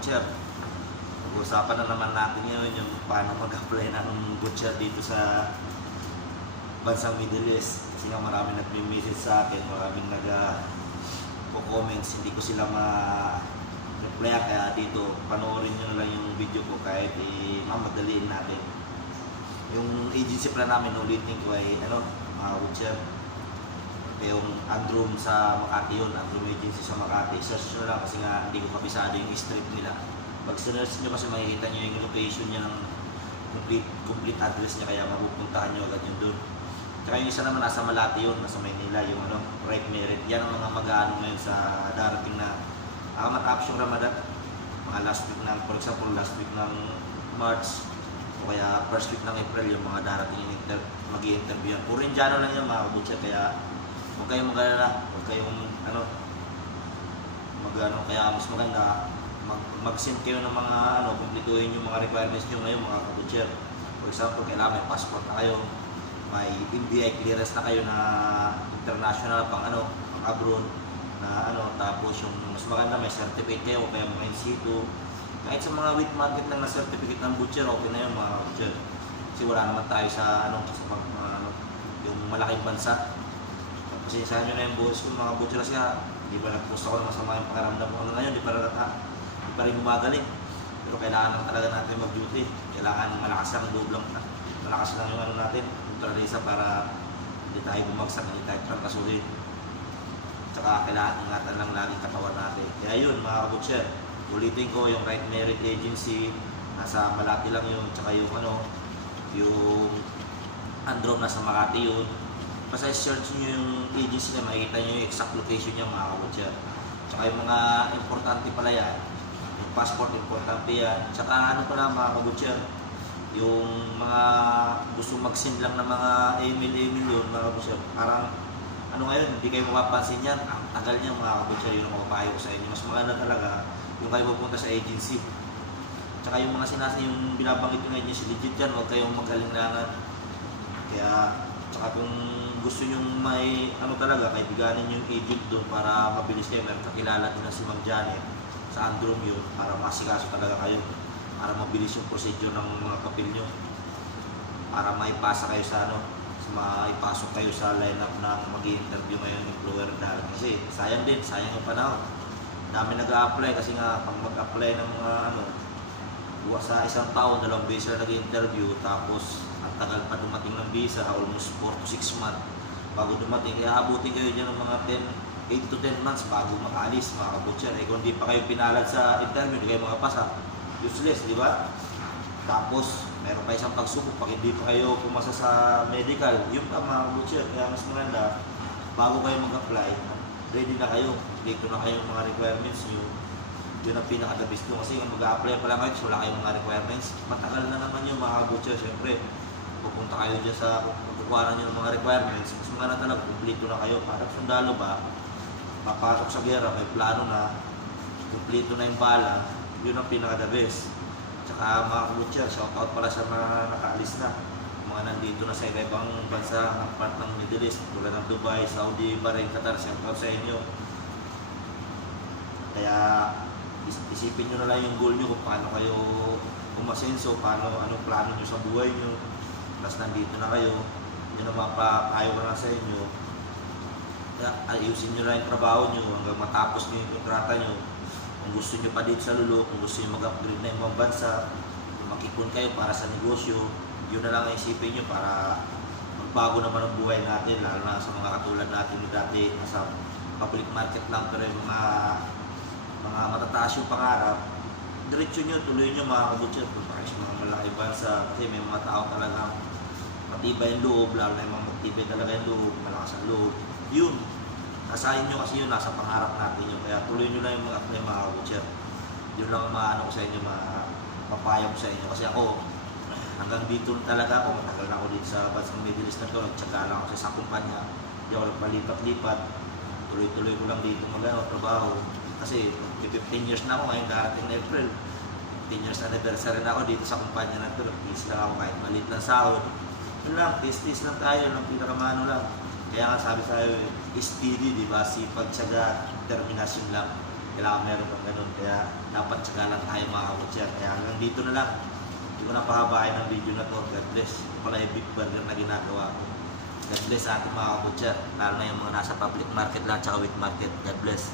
butcher. Pag-uusapan na naman natin ngayon yung paano mag-apply ng butcher dito sa bansang Middle East. Kasi nga marami nagme-message sa akin, maraming nag comments hindi ko sila ma-reply kaya dito panoorin nyo na lang yung video ko kahit i-mamadaliin natin. Yung agency plan namin ulitin ko ay ano, mga butcher. Yung Andrum sa Makati yun, Andrum Agency sa Makati. Search nyo lang kasi nga hindi ko kabisado yung street nila. Pag sinerch nyo kasi makikita nyo yung location niya ng complete, complete address niya kaya mapupuntahan nyo agad yun doon. Tsaka yung isa naman nasa Malati yun, nasa Maynila, yung ano, right merit. Yan ang mga mag-ano ngayon sa darating na uh, matapos yung Ramadan. Mga last week ng, for example, last week ng March, o kaya first week ng April, yung mga darating yung inter, mag interview yan. Puro Indiano lang yung mga kabutsa, kaya huwag kayong mag-alala, huwag kayong, ano, mag, ano, kaya mas maganda, mag, mag-send kayo ng mga, ano, kumplituhin yung mga requirements nyo ngayon, mga kabutsa. For example, kailangan may passport na kayo, may NBI clearance na kayo na international pang ano, pang abroad na ano, tapos yung mas maganda may certificate kayo, kaya mga NC2, kahit sa mga wheat market lang na certificate ng butcher, okay na yun mga butcher. Kasi wala naman tayo sa ano, sa pag, ano, yung malaking bansa. Pasensyahan nyo na yung buhos ko mga butcher kasi nga, di ba nag-post ako ng masama yung pakiramdam ko hanggang ngayon, di pa ah, di pa rin gumagaling. Pero kailangan lang talaga natin mag-duty. Kailangan malakas lang, loob lang, malakas lang yung ano natin, ultralisa para hindi tayo bumagsak, hindi tayo trangkasuhin. Tsaka kailangan ingatan lang lagi katawan natin. Kaya yun mga kabutser, ulitin ko yung Right Merit Agency, nasa Malati lang yun, tsaka yung ano, yung Androm nasa Makati yun. Basta search nyo yung agency na makikita nyo yung exact location niya mga kabutser. Tsaka yung mga importante pala yan, yung passport importante yan. Tsaka ano pala mga kabutser, yung mga gusto mag-send lang ng mga email-email yun, mga kabutser, parang ano ngayon, hindi kayo mapapansin yan. Ang tagal niya mga kabutser, yun ang mapapayo sa inyo. Mas maganda talaga yung kayo pupunta sa agency. Tsaka yung mga sinasa yung binabanggit yung agency, legit yan, huwag kayong magalingangan. Kaya, tsaka kung gusto nyo may, ano talaga, kaibiganin yung agent doon para mabilis kayo. Meron kakilala din na si Ma'am Janet sa Androm yun, para masikaso talaga kayo. Para mabilis yung procedure ng mga kapil nyo. Para maipasa kayo sa ano, maipasok kayo sa lineup ng mag interview ngayon yung employer dahil kasi sayang din, sayang yung panahon. Dami nag-a-apply kasi nga pag mag-apply ng mga ano, buwa sa isang taon, dalawang beses na nag-interview, tapos tagal pa dumating ng visa, almost 4 to 6 months bago dumating. Kaya abutin kayo dyan ng mga 10, 8 to 10 months bago makalis, mga kabutcher. Eh, kung di pa kayo pinalad sa interview, di kayo makapasa. Useless, di ba? Tapos, meron pa isang pagsubok. Pag hindi pa kayo pumasa sa medical, yun pa mga kabutcher. Kaya mas maganda, bago kayo mag-apply, ready na kayo. Dito na kayo mga requirements nyo yun ang pinaka-the-best nyo. Kasi yung mag-a-apply pa lang kayo, wala kayong mga requirements. Matagal na naman yung mga butcher. Siyempre, pupunta kayo dyan sa pagkukuhanan nyo ng mga requirements. Mas mga na talaga, kumplito na kayo. Para sundalo ba, papasok sa gera, may plano na, kumplito na yung bala, yun ang pinaka-the best. Tsaka mga butcher, shout out pala sa mga nakaalis na. Mga nandito na sa iba-ibang bansa, ang part ng Middle East, tulad ng Dubai, Saudi, Bahrain, Qatar, shout out sa inyo. Kaya is- isipin nyo na lang yung goal nyo kung paano kayo umasenso, paano, anong plano nyo sa buhay nyo. Tapos nandito na kayo, yun ang mapapayo lang sa inyo. Ayusin nyo lang yung trabaho nyo hanggang matapos nyo yung kontrata nyo. Kung gusto nyo pa dito sa lulo, kung gusto nyo mag-upgrade na yung mga bansa, makipon kayo para sa negosyo, yun na lang ang isipin nyo para magbago naman ang buhay natin, lalo na sa mga katulad natin na dati nasa public market lang pero yung mga mga matataas yung pangarap, diretso nyo, tuloy nyo mga kabutcher, sa mga malaking bansa, kasi may mga tao talaga matibay yung loob, lalo na yung mga matibay talaga yung loob, malakas ang loob. Yun, kasahin nyo kasi yun, nasa pangarap natin yun, kaya tuloy nyo lang yung mga apply mga kabutcher. Yun lang ang maano ko sa inyo, mga papayo ko sa inyo, kasi ako, hanggang dito talaga ako, matagal na ako dito sa bansang Middle East na to, nagtsaga lang ako sa kumpanya, hindi ako nagpalipat-lipat, tuloy-tuloy ko lang dito mag trabaho, kasi 15 years na ako ngayon darating na April. 15 years anniversary na ako dito sa kumpanya na ito. Nag-tiis lang ako kahit maliit lang sahod. Yun lang, tis-tis lang tayo, lang pinakamano lang. Kaya nga sabi sa'yo, steady, di ba? Sipag, tsaga, determinasyon lang. kailangan meron kang ganun. Kaya dapat tsaga lang tayo mga kabutcher. Kaya hanggang dito na lang. Hindi ko na pahabain ang video na to. God bless. Pala yung big burger na ginagawa ko. God bless sa ating mga kabutcher. Lalo na yung mga nasa public market lang, tsaka wheat market. God bless.